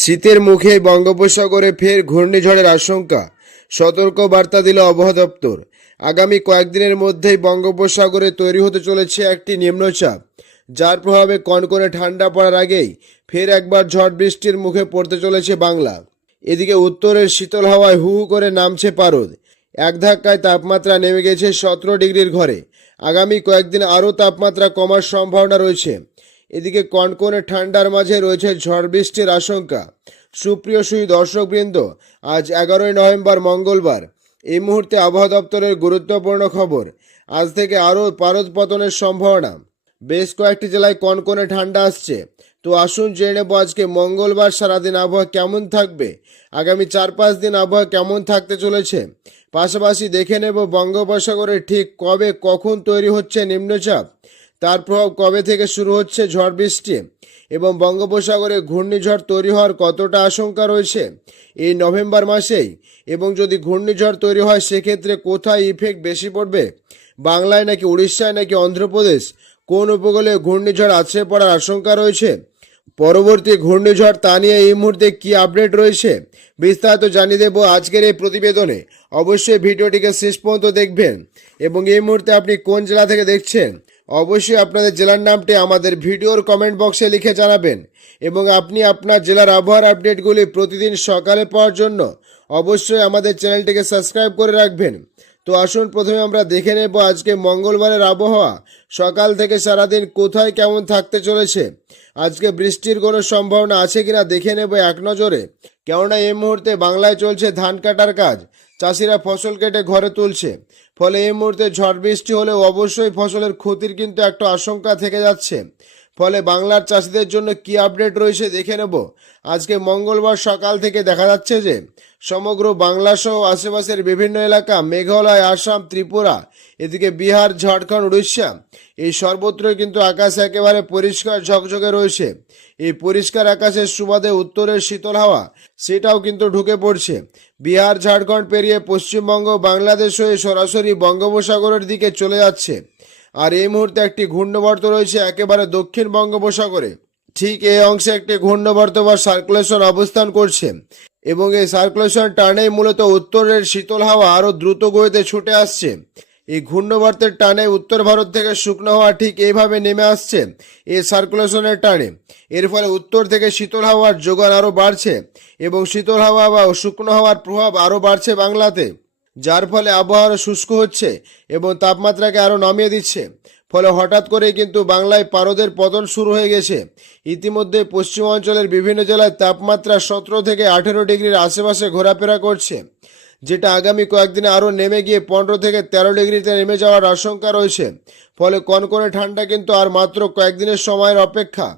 শীতের মুখে বঙ্গোপসাগরে ফের ঘূর্ণিঝড়ের আশঙ্কা। সতর্ক বার্তা দিল আবহাওয়া দপ্তর। আগামী কয়েকদিনের মধ্যেই বঙ্গোপসাগরে তৈরি হতে চলেছে একটি নিম্নচাপ। যার প্রভাবে কনকনে ঠান্ডা পড়ার আগেই ফের একবার ঝড় বৃষ্টির মুখে পড়তে চলেছে বাংলা। এদিকে উত্তরের শীতল হাওয়ায় হু হু করে নামছে পারদ। এক ধাক্কায় তাপমাত্রা নেমে গেছে সতেরো ডিগ্রির ঘরে। আগামী কয়েকদিন আরও তাপমাত্রা কমার সম্ভাবনা রয়েছে। এদিকে কনকনে ঠান্ডার মাঝে রয়েছে ঝড় বৃষ্টির আশঙ্কা। সুপ্রিয় সুই দর্শকবৃন্দ, আজ এগারোই নভেম্বর মঙ্গলবার। এই মুহূর্তে আবহাওয়া দপ্তরের গুরুত্বপূর্ণ খবর, আজ থেকে আরও পারদ পতনের সম্ভাবনা। বেশ কয়েকটি জেলায় কনকনে ঠান্ডা আসছে। তো আসুন জেনে নেব আজকে মঙ্গলবার সারাদিন আবহাওয়া কেমন থাকবে, আগামী চার পাঁচ দিন আবহাওয়া কেমন থাকতে চলেছে। পাশাপাশি দেখে নেব বঙ্গোপসাগরে ঠিক কবে কখন তৈরি হচ্ছে নিম্নচাপ। তার প্রভাব কবে থেকে শুরু হচ্ছে ঝড় বৃষ্টি? এবং বঙ্গোপসাগরে ঘূর্ণিঝড় তৈরি হওয়ার কতটা আশঙ্কা রয়েছে এই নভেম্বর মাসেই? এবং যদি ঘূর্ণিঝড় তৈরি হয়, সেক্ষেত্রে কোথায় ইফেক্ট বেশি পড়বে? বাংলায় নাকি উড়িষ্যায় নাকি অন্ধ্রপ্রদেশ? কোন উপকূলে ঘূর্ণিঝড় আছড়ে পড়ার আশঙ্কা রয়েছে? পরবর্তী ঘূর্ণিঝড় তা নিয়ে এই মুহূর্তে কী আপডেট রয়েছে? বিস্তারিত জানিয়ে দেব আজকের এই প্রতিবেদনে। অবশ্যই ভিডিওটিকে শেষ পর্যন্ত দেখবেন। এবং এই মুহূর্তে আপনি কোন জেলা থেকে দেখছেন? অবশ্যই আপনাদের জেলার নামটি আমাদের ভিডিওর কমেন্ট বক্সে লিখে জানাবেন এবং আপনি আপনার জেলার আবহাওয়ার আপডেটগুলি প্রতিদিন সকালে পাওয়ার জন্য অবশ্যই আমাদের চ্যানেলটিকে সাবস্ক্রাইব করে রাখবেন। তো আসুন, প্রথমে আমরা দেখে নেব আজকে মঙ্গলবারের আবহাওয়া। সকাল থেকে সারাদিন কোথায় কেমন থাকতে চলেছে? আজকে বৃষ্টির কোনো সম্ভাবনা আছে কিনা দেখে নেব এক নজরে। কেননা এই মুহূর্তে বাংলায় চলছে ধান কাটার কাজ। চাষিরা ফসল কেটে ঘরে তুলছে। ফলে এই মুহূর্তে ঝড় বৃষ্টি হলে অবশ্যই ফসলের ক্ষতির কিন্তু একটা আশঙ্কা থেকে যাচ্ছে। ফলে বাংলার চাষিদের জন্য কি আপডেট রয়েছে দেখে নেব। আজকে মঙ্গলবার সকাল থেকে দেখা যাচ্ছে যে, সমগ্র বাংলা সহ আশেপাশের বিভিন্ন এলাকা, মেঘালয়, আসাম, ত্রিপুরা, এদিকে বিহার, ঝাড়খণ্ড, উড়িষ্যা, এই সর্বত্রই কিন্তু আকাশ একেবারে পরিষ্কার ঝকঝকে রয়েছে। এই পরিষ্কার আকাশের সুবাদে উত্তরের শীতল হাওয়া, সেটাও কিন্তু ঢুকে পড়ছে। বিহার, ঝাড়খণ্ড পেরিয়ে পশ্চিমবঙ্গ, বাংলাদেশ হয়ে সরাসরি বঙ্গোপসাগরের দিকে চলে যাচ্ছে। আর এই মুহূর্তে একটি ঘূর্ণবর্ত রয়েছে একেবারে দক্ষিণ বঙ্গোপসাগরে। ঠিক এই অংশে একটি ঘূর্ণবর্ত বা সার্কুলেশন অবস্থান করছে এবং এই সার্কুলেশন টানেই মূলত উত্তরের শীতল হাওয়া আরও দ্রুত গতিতে ছুটে আসছে। এই ঘূর্ণবর্তের টানে উত্তর ভারত থেকে শুকনো হাওয়া ঠিক এইভাবে নেমে আসছে এই সার্কুলেশনের টানে। এর ফলে উত্তর থেকে শীতল হাওয়ার যোগান আরও বাড়ছে এবং শীতল হাওয়া বা শুকনো হাওয়ার প্রভাব আরও বাড়ছে বাংলাতে। যার ফলে আবহাওয়া শুষ্ক হচ্ছে এবং তাপমাত্রাকে আরও নামিয়ে দিচ্ছে। ফলে হঠাৎ করেই কিন্তু বাংলায় পারদের পতন শুরু হয়ে গেছে। ইতিমধ্যে পশ্চিমাঞ্চলের বিভিন্ন জেলায় তাপমাত্রা সতেরো থেকে আঠেরো ডিগ্রির আশেপাশে ঘোরাফেরা করছে, যেটা আগামী কয়েকদিনে আরও নেমে গিয়ে পনেরো থেকে তেরো ডিগ্রিতে নেমে যাওয়ার আশঙ্কা রয়েছে। ফলে কনকনে ঠান্ডা কিন্তু আর মাত্র কয়েকদিনের সময়ের অপেক্ষা।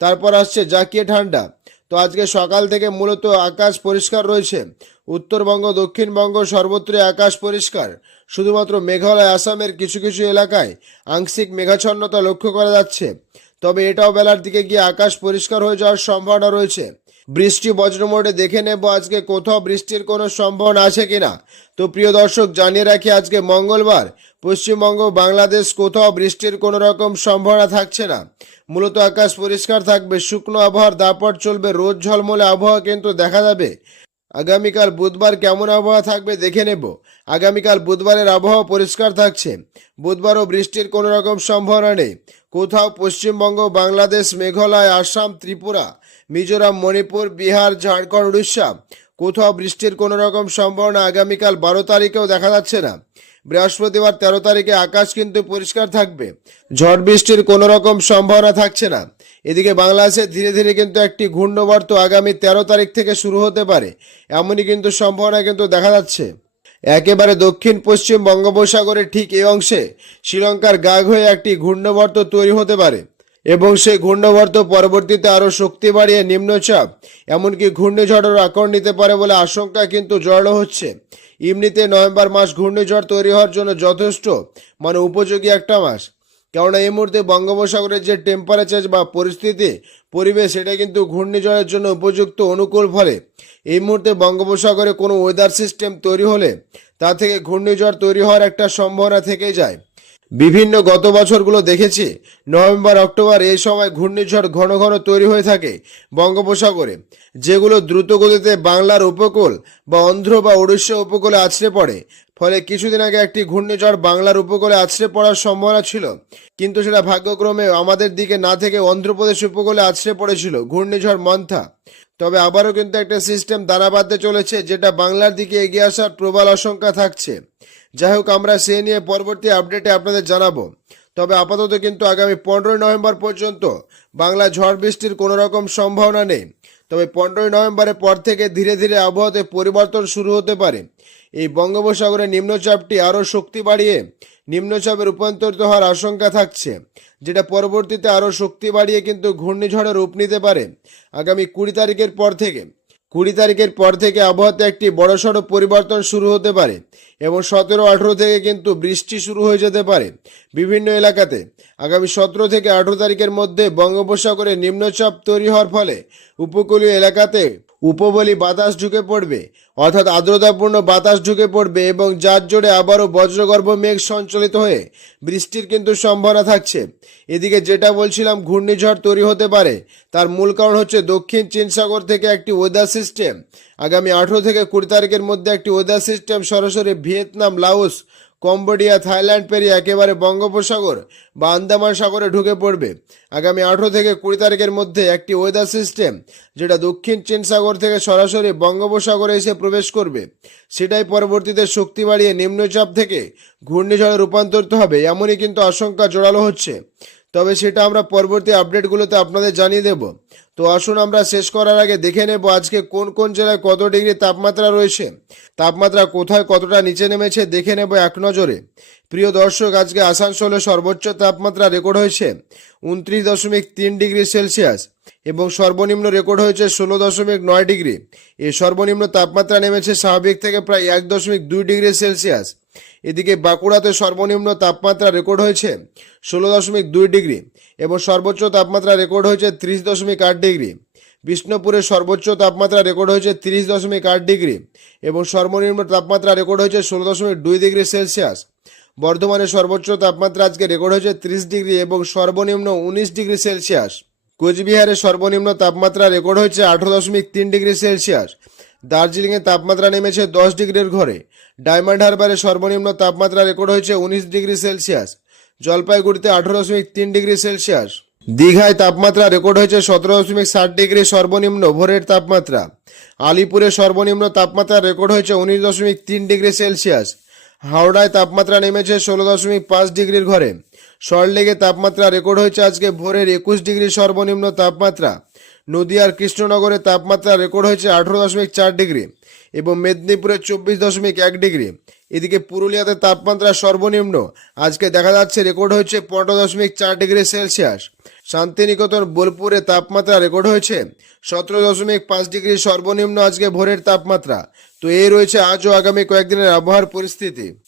তারপর আসছে জাকিয়ে ঠান্ডা। তো আজকে সকাল থেকে মূলত আকাশ পরিষ্কার রয়েছে। উত্তরবঙ্গ, দক্ষিণবঙ্গ সর্বত্রই আকাশ পরিষ্কার। শুধুমাত্র মেঘালয়, আসামের কিছু কিছু এলাকায় আংশিক মেঘাচ্ছন্নতা লক্ষ্য করা যাচ্ছে। তবে এটাও বেলার দিকে গিয়ে আকাশ পরিষ্কার হয়ে যাওয়ার সম্ভাবনা রয়েছে। বৃষ্টি বজ্রমোটে দেখে নেব আজকে কোথাও বৃষ্টির কোনো সম্ভাবনা আছে কিনা। তো প্রিয় দর্শক, জানিয়ে রাখি আজকে মঙ্গলবার পশ্চিমবঙ্গ বাংলাদেশ কোথাও বৃষ্টির কোনো রকম সম্ভাবনা থাকছে না। মূলত আকাশ পরিষ্কার থাকবে, শুকনো আবহাওয়ার দাপট চলবে, রোদ ঝলমলে আবহাওয়া কিন্তু দেখা যাবে। আগামীকাল বুধবার কেমন আবহাওয়া থাকবে দেখে নেব। আগামীকাল বুধবারের আবহাওয়া পরিষ্কার থাকছে। বুধবারও বৃষ্টির কোনো রকম সম্ভাবনা নেই। কোথাও পশ্চিমবঙ্গ, বাংলাদেশ, মেঘালয়, আসাম, ত্রিপুরা, মিজোরাম, মণিপুর, বিহার, ঝাড়খণ্ড, উড়িষ্যা, কোথাও বৃষ্টির কোনো রকম সম্ভাবনা আগামীকাল বারো তারিখেও দেখা যাচ্ছে না। বৃহস্পতিবার তেরো তারিখে আকাশ কিন্তু পরিষ্কার থাকবে। ঝড় বৃষ্টির কোনো রকম সম্ভাবনা থাকছে না। এদিকে বাংলাদেশে ধীরে ধীরে কিন্তু একটি ঘূর্ণবর্ত আগামী তেরো তারিখ থেকে শুরু হতে পারে। এমনই কিন্তু সম্ভাবনা কিন্তু দেখা যাচ্ছে। একেবারে দক্ষিণ পশ্চিম বঙ্গোপসাগরের ঠিক এই অংশে শ্রীলঙ্কার গাগ হয়ে একটি ঘূর্ণবর্ত তৈরি হতে পারে। এবং সেই ঘূর্ণবর্ত পরবর্তীতে আরও শক্তি বাড়িয়ে নিম্নচাপ, এমনকি ঘূর্ণিঝড়ের আকর নিতে পারে বলে আশঙ্কা কিন্তু জড়ো হচ্ছে। এমনিতে নভেম্বর মাস ঘূর্ণিঝড় তৈরি হওয়ার জন্য যথেষ্ট মানে উপযোগী একটা মাস। কেননা এই মুহূর্তে বঙ্গোপসাগরের যে টেম্পারেচার বা পরিস্থিতি, পরিবেশ, সেটা কিন্তু ঘূর্ণিঝড়ের জন্য উপযুক্ত অনুকূল ফলে। এই মুহূর্তে বঙ্গোপসাগরে কোনো ওয়েদার সিস্টেম তৈরি হলে তা থেকে ঘূর্ণিঝড় তৈরি হওয়ার একটা সম্ভাবনা থেকে যায়। বিভিন্ন গত বছরগুলো দেখেছি। নভেম্বর, অক্টোবর এই সময় ঘূর্ণিঝড় ঘন ঘন তৈরি হয়ে থাকে বঙ্গোপসাগরে, যেগুলো দ্রুত গতিতে বাংলার উপকূল বা অন্ধ্র বা উড়িষ্যা উপকূলে আছড়ে পড়ে। ফলে কিছুদিন আগে একটি ঘূর্ণিঝড় বাংলার উপকূলে আছড়ে পড়ার সম্ভাবনা ছিল। কিন্তু সেটা ভাগ্যক্রমে আমাদের দিকে না থেকে অন্ধ্রপ্রদেশ উপকূলে আছড়ে পড়েছিল ঘূর্ণিঝড় মন্থা। তবে আবারও কিন্তু একটা সিস্টেম দানা বাঁধতে চলেছে, যেটা বাংলার দিকে এগিয়ে আসার প্রবল আশঙ্কা থাকছে। যাই হোক, আমরা সে নিয়ে পরবর্তী আপডেটে আপনাদের জানাব। তবে আপাতত কিন্তু আগামী পনেরোই নভেম্বর পর্যন্ত বাংলা ঝড় বৃষ্টির কোনো রকম সম্ভাবনা নেই। তবে পনেরোই নভেম্বরের পর থেকে ধীরে ধীরে আবহাওয়াতে পরিবর্তন শুরু হতে পারে। এই বঙ্গোপসাগরে নিম্নচাপটি আরও শক্তি বাড়িয়ে নিম্নচাপে রূপান্তরিত হওয়ার আশঙ্কা থাকছে, যেটা পরবর্তীতে আরও শক্তি বাড়িয়ে কিন্তু ঘূর্ণিঝড়ে রূপ নিতে পারে। আগামী কুড়ি তারিখের পর থেকে কুড়ি তারিখের পর থেকে আবহাওয়াতে একটি বড়সড় পরিবর্তন শুরু হতে পারে এবং সতেরো আঠেরো থেকে কিন্তু বৃষ্টি শুরু হয়ে যেতে পারে। বিভিন্ন এলাকাতে আগামী সতেরো থেকে আঠেরো তারিখের মধ্যে বঙ্গোপসাগরে নিম্নচাপ তৈরি হওয়ার ফলে উপকূলীয় এলাকাতে উপবলী বাতাস ঢুকে পড়বে, অর্থাৎ আর্দ্রতাপূর্ণ বাতাস ঢুকে পড়বে এবং যার জোরে আবারও বজ্রগর্ভ মেঘ সঞ্চালিত হয়ে বৃষ্টির কিন্তু সম্ভাবনা থাকছে। এদিকে যেটা বলছিলাম, ঘূর্ণিঝড় তৈরি হতে পারে, তার মূল কারণ হচ্ছে দক্ষিণ চীন সাগর থেকে একটি ওয়েদার সিস্টেম। আগামী আঠেরো থেকে কুড়ি তারিখের মধ্যে একটি ওয়েদার সিস্টেম সরাসরি ভিয়েতনাম, লাওস কম্বোডিয়া, থাইল্যান্ড পেরিয়ে একেবারে বঙ্গোপসাগর বা আন্দামান সাগরে ঢুকে পড়বে। আগামী আঠেরো থেকে কুড়ি তারিখের মধ্যে একটি ওয়েদার সিস্টেম যেটা দক্ষিণ চীন সাগর থেকে সরাসরি বঙ্গোপসাগরে এসে প্রবেশ করবে। সেটাই পরবর্তীতে শক্তি বাড়িয়ে নিম্নচাপ থেকে ঘূর্ণিঝড়ে রূপান্তরিত হবে, এমনই কিন্তু আশঙ্কা জোরালো হচ্ছে। তবে সেটা আমরা পরবর্তী আপডেটগুলোতে আপনাদের জানিয়ে দেব। তো আসুন আমরা শেষ করার আগে দেখে নেব আজকে কোন কোন জেলায় কত ডিগ্রি তাপমাত্রা রয়েছে। তাপমাত্রা কোথায় কতটা নিচে নেমেছে দেখে নেব এক নজরে। প্রিয় দর্শক, আজকে আসানসোলে সর্বোচ্চ তাপমাত্রা রেকর্ড হয়েছে উনত্রিশ দশমিক তিন ডিগ্রি সেলসিয়াস এবং সর্বনিম্ন রেকর্ড হয়েছে ষোলো দশমিক নয় ডিগ্রি। এই সর্বনিম্ন তাপমাত্রা নেমেছে স্বাভাবিক থেকে প্রায় এক দশমিক দুই ডিগ্রি সেলসিয়াস। এদিকে বাঁকুড়াতে সর্বনিম্ন তাপমাত্রা রেকর্ড হয়েছে ষোলো দশমিক দুই ডিগ্রি এবং সর্বোচ্চ তাপমাত্রা রেকর্ড হয়েছে ত্রিশ দশমিক আট ডিগ্রি। বিষ্ণুপুরে সর্বোচ্চ তাপমাত্রা রেকর্ড হয়েছে তিরিশ দশমিক আট ডিগ্রি এবং সর্বনিম্ন তাপমাত্রা রেকর্ড হয়েছে ষোলো দশমিক দুই ডিগ্রি সেলসিয়াস। বর্ধমানে সর্বোচ্চ তাপমাত্রা আজকে রেকর্ড হয়েছে ত্রিশ ডিগ্রি এবং সর্বনিম্ন উনিশ ডিগ্রি সেলসিয়াস। কোচবিহারে সর্বনিম্ন তাপমাত্রা রেকর্ড হয়েছে আঠারো দশমিক তিন ডিগ্রি সেলসিয়াস। দার্জিলিংয়ে তাপমাত্রা নেমেছে দশ ডিগ্রির ঘরে। ডায়মন্ড হারবারে সর্বনিম্ন তাপমাত্রা রেকর্ড হয়েছে উনিশ ডিগ্রি সেলসিয়াস। জলপাইগুড়িতে আঠারো দশমিক তিন ডিগ্রি সেলসিয়াস। দীঘায় তাপমাত্রা রেকর্ড হয়েছে সতেরো দশমিক ষাট ডিগ্রি সর্বনিম্ন ভোরের তাপমাত্রা। আলিপুরে সর্বনিম্ন তাপমাত্রা রেকর্ড হয়েছে উনিশ দশমিক তিন ডিগ্রি সেলসিয়াস। হাওড়ায় তাপমাত্রা নেমেছে ষোলো দশমিক পাঁচ ডিগ্রির ঘরে। সল্টলেকে তাপমাত্রা রেকর্ড হয়েছে আজকে ভোরের একুশ ডিগ্রি সর্বনিম্ন তাপমাত্রা। নদিয়ার কৃষ্ণনগরে তাপমাত্রা রেকর্ড হয়েছে আঠেরো দশমিক চার ডিগ্রি এবং মেদিনীপুরে চব্বিশ দশমিক এক ডিগ্রি। এদিকে পুরুলিয়াতে তাপমাত্রা সর্বনিম্ন, আজকে দেখা যাচ্ছে রেকর্ড হয়েছে পনেরো দশমিক চার ডিগ্রি সেলসিয়াস। শান্তিনিকেতন, বোলপুরে তাপমাত্রা রেকর্ড হয়েছে সতেরো দশমিক পাঁচ ডিগ্রি সর্বনিম্ন আজকে ভোরের তাপমাত্রা। তো এই রয়েছে আজ ও আগামী কয়েকদিনের আবহাওয়ার পরিস্থিতি।